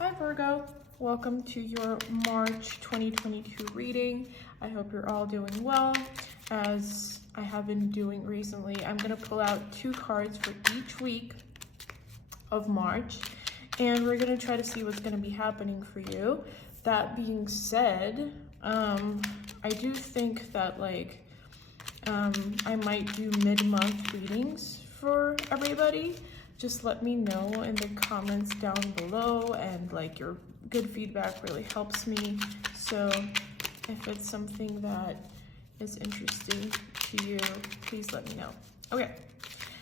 Hi Virgo, welcome to your March 2022 reading. I hope you're all doing well. As I have been doing recently, I'm going to pull out 2 cards for each week of March, and we're going to try to see what's going to be happening for you. That being said, I do think that I might do mid-month readings for everybody. Just let me know in the comments down below, and your good feedback really helps me. So if it's something that is interesting to you, please let me know. Okay,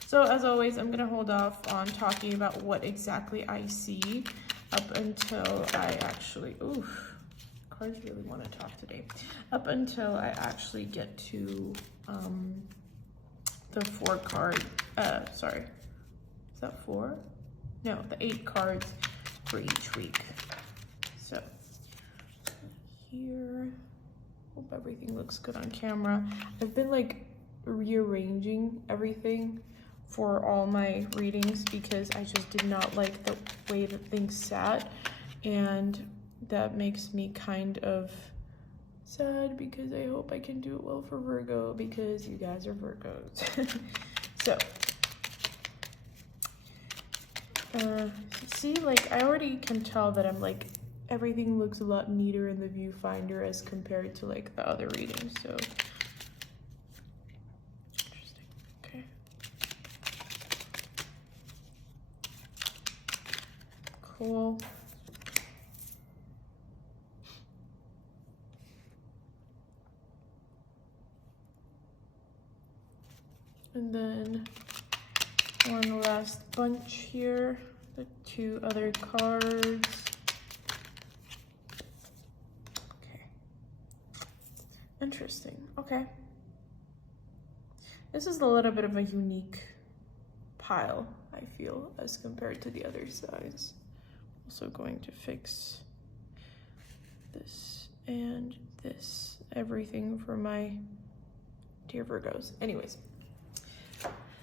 so as always, I'm gonna hold off on talking about what exactly I see up until I actually, cards really want to talk today. Up until I actually get to the 4 card, sorry. Is that 4? No, the 8 cards for each week. So here, hope everything looks good on camera. I've been rearranging everything for all my readings because I just did not like the way that things sat, and that makes me kind of sad because I hope I can do it well for Virgo because you guys are Virgos. So see, I already can tell that I'm everything looks a lot neater in the viewfinder as compared to the other readings. So interesting. Okay, cool. And then one last bunch here, the 2 other cards. Okay, interesting. Okay, this is a little bit of a unique pile, I feel, as compared to the other sides. Also going to fix this and this, everything for my dear Virgos. Anyways,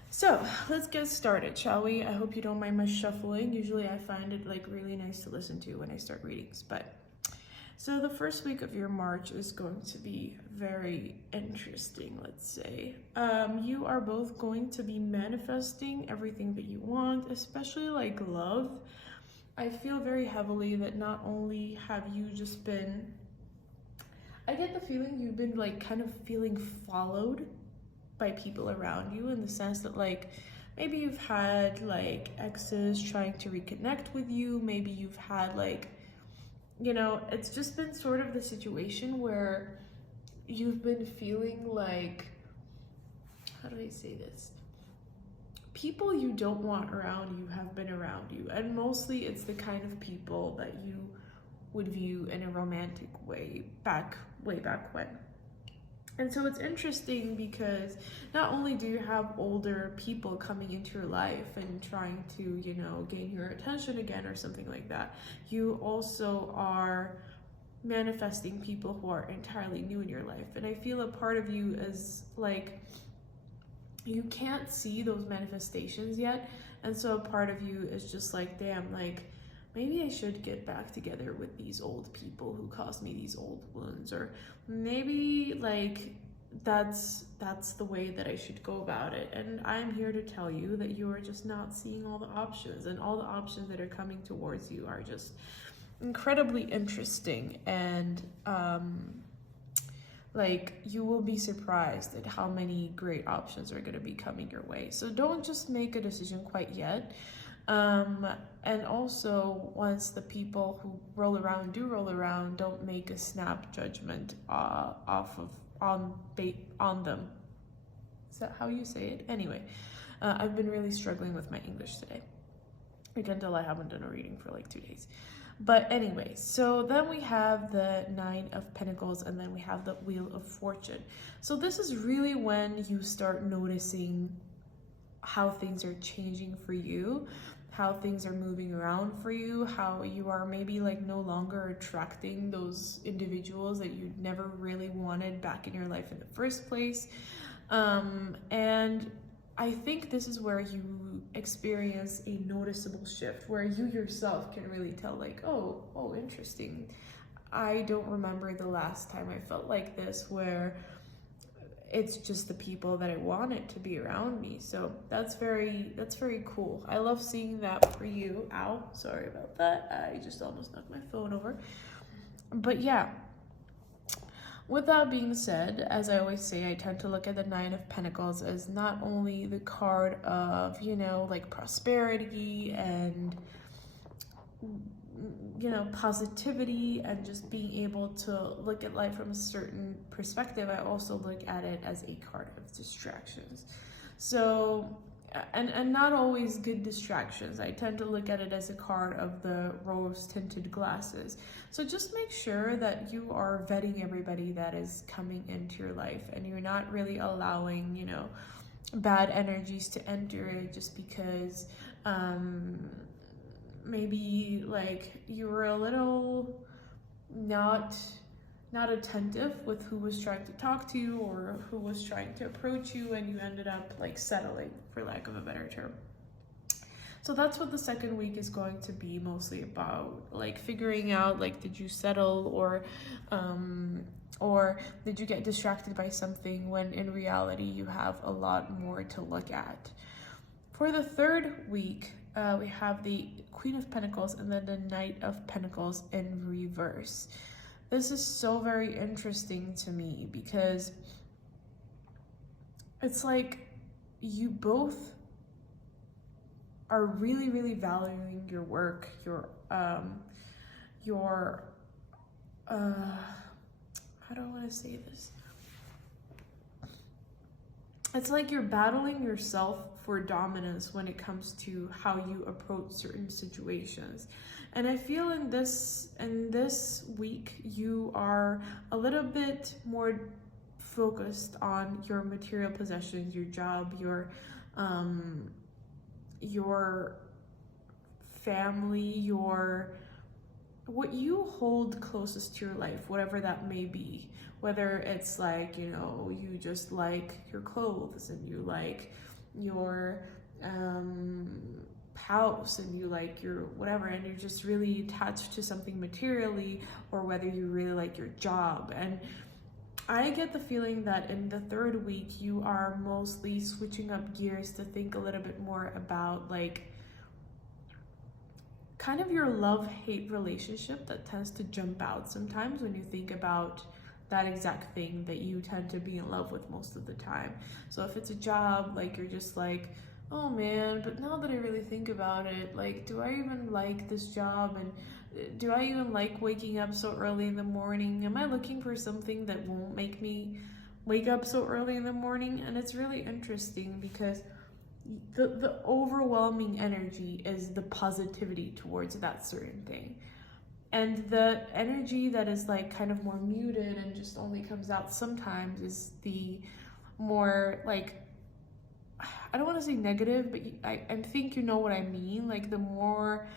so let's get started, shall we? I hope you don't mind my shuffling. Usually I find it really nice to listen to when I start readings. But so the first week of your March is going to be very interesting, let's say. You are both going to be manifesting everything that you want, especially love. I feel very heavily that not only have you just been, I get the feeling you've been kind of feeling followed by people around you, in the sense that maybe you've had exes trying to reconnect with you. Maybe you've had it's just been sort of the situation where you've been feeling how do I say this? People you don't want around you have been around you, and mostly it's the kind of people that you would view in a romantic way way back when. And so it's interesting because not only do you have older people coming into your life and trying to, gain your attention again or something like that, you also are manifesting people who are entirely new in your life. And I feel a part of you is you can't see those manifestations yet. And so a part of you is just damn, maybe I should get back together with these old people who caused me these old wounds, or maybe that's the way that I should go about it. And I'm here to tell you that you are just not seeing all the options, and all the options that are coming towards you are just incredibly interesting, and you will be surprised at how many great options are going to be coming your way. So don't just make a decision quite yet. And also, once the people who roll around, don't make a snap judgment on them. Is that how you say it? Anyway, I've been really struggling with my English today. You can tell I haven't done a reading for 2 days. But anyway, so then we have the 9 of Pentacles, and then we have the Wheel of Fortune. So this is really when you start noticing how things are changing for you, how things are moving around for you, how you are maybe no longer attracting those individuals that you never really wanted back in your life in the first place. And I think this is where you experience a noticeable shift, where you yourself can really tell, like, oh, interesting. I don't remember the last time I felt like this, where it's just the people that I wanted to be around me. So that's very cool. I love seeing that for you. Ow, sorry about that. I just almost knocked my phone over. But yeah, with that being said, as I always say, I tend to look at the Nine of Pentacles as not only the card of, like prosperity and, positivity and just being able to look at life from a certain perspective. I also look at it as a card of distractions. So, and not always good distractions. I tend to look at it as a card of the rose-tinted glasses. So just make sure that you are vetting everybody that is coming into your life, and you're not really allowing, bad energies to enter it just because maybe like you were a little not attentive with who was trying to talk to you or who was trying to approach you, and you ended up like settling, for lack of a better term. So that's what the second week is going to be mostly about, like figuring out, like, did you settle or did you get distracted by something when in reality you have a lot more to look at. For the third week, we have the Queen of Pentacles and then the Knight of Pentacles in reverse. This is so very interesting to me because it's like you both are really, really valuing your work, how do I want to say this? It's like you're battling yourself for dominance when it comes to how you approach certain situations. And I feel in this week, you are a little bit more focused on your material possessions, your job, your family, what you hold closest to your life, whatever that may be. Whether it's like, you just like your clothes and you like your house and you like your whatever, and you're just really attached to something materially, or whether you really like your job. And I get the feeling that in the third week, you are mostly switching up gears to think a little bit more about like kind of your love-hate relationship that tends to jump out sometimes when you think about that exact thing that you tend to be in love with most of the time. So if it's a job, like you're just like, oh man, but now that I really think about it, like, do I even like this job? And do I even like waking up so early in the morning? Am I looking for something that won't make me wake up so early in the morning? And it's really interesting because the overwhelming energy is the positivity towards that certain thing. And the energy that is like kind of more muted and just only comes out sometimes is the more like, I don't want to say negative, but I think you know what I mean, like the more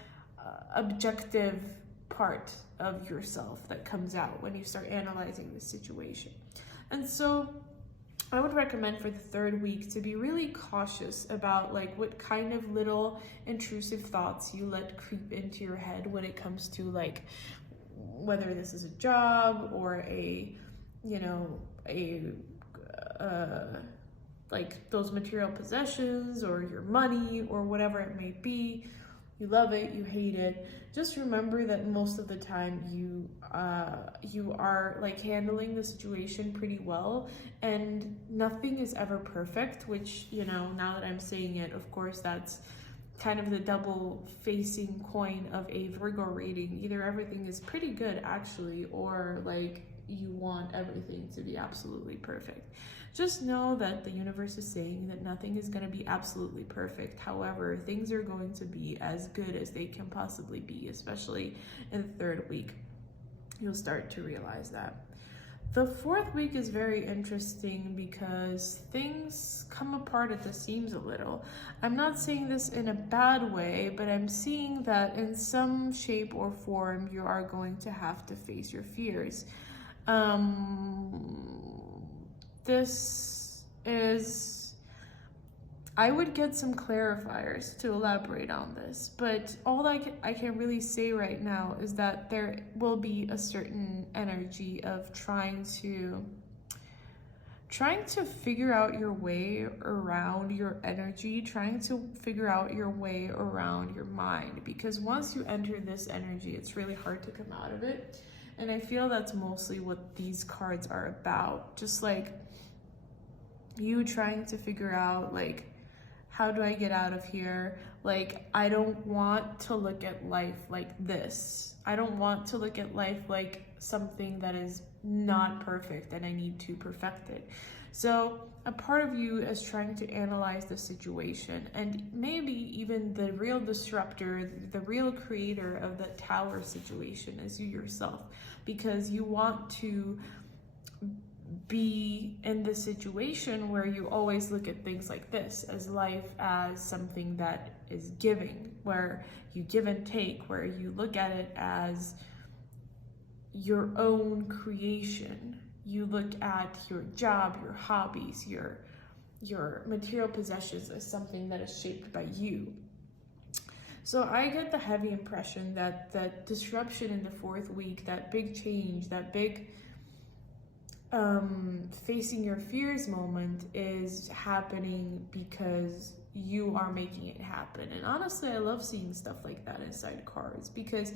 objective part of yourself that comes out when you start analyzing the situation. And so I would recommend for the third week to be really cautious about like what kind of little intrusive thoughts you let creep into your head when it comes to like whether this is a job or like those material possessions or your money or whatever it may be. You love it, you hate it. Just remember that most of the time you are like handling the situation pretty well, and nothing is ever perfect, which, now that I'm saying it, of course, that's kind of the double facing coin of a Virgo reading. Either everything is pretty good actually, or like you want everything to be absolutely perfect. Just know that the universe is saying that nothing is going to be absolutely perfect. However, things are going to be as good as they can possibly be, especially in the third week. You'll start to realize that. The fourth week is very interesting because things come apart at the seams a little. I'm not saying this in a bad way, but I'm seeing that in some shape or form, you are going to have to face your fears. This is I would get some clarifiers to elaborate on this, but all I can really say right now is that there will be a certain energy of trying to figure out your way around your energy, trying to figure out your way around your mind, because once you enter this energy, it's really hard to come out of it. And I feel that's mostly what these cards are about. Just like you trying to figure out, like, how do I get out of here? Like, I don't want to look at life like this. I don't want to look at life like something that is not perfect and I need to perfect it. So a part of you is trying to analyze the situation, and maybe even the real disruptor, the real creator of the tower situation is you yourself, because you want to be in the situation where you always look at things like this, as life as something that is giving, where you give and take, where you look at it as your own creation. You look at your job, your hobbies, your material possessions as something that is shaped by you. So I get the heavy impression that that disruption in the 4th week, that big change, that big facing your fears moment is happening because you are making it happen. And honestly, I love seeing stuff like that inside cards, because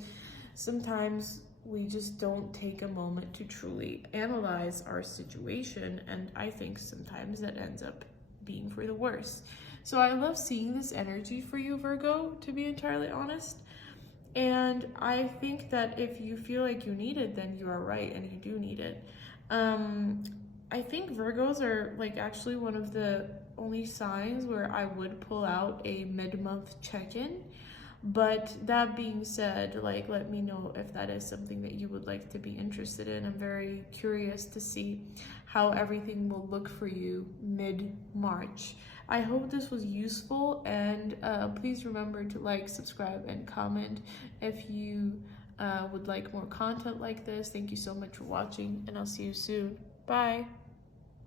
sometimes we just don't take a moment to truly analyze our situation, and I think sometimes that ends up being for the worse. So I love seeing this energy for you, Virgo, to be entirely honest. And I think that if you feel like you need it, then you are right, and you do need it. I think Virgos are like actually one of the only signs where I would pull out a mid-month check-in. But that being said, like, let me know if that is something that you would like to be interested in. I'm very curious to see how everything will look for you mid-March. I hope this was useful, and please remember to like, subscribe, and comment if you would like more content like this. Thank you so much for watching, and I'll see you soon. Bye.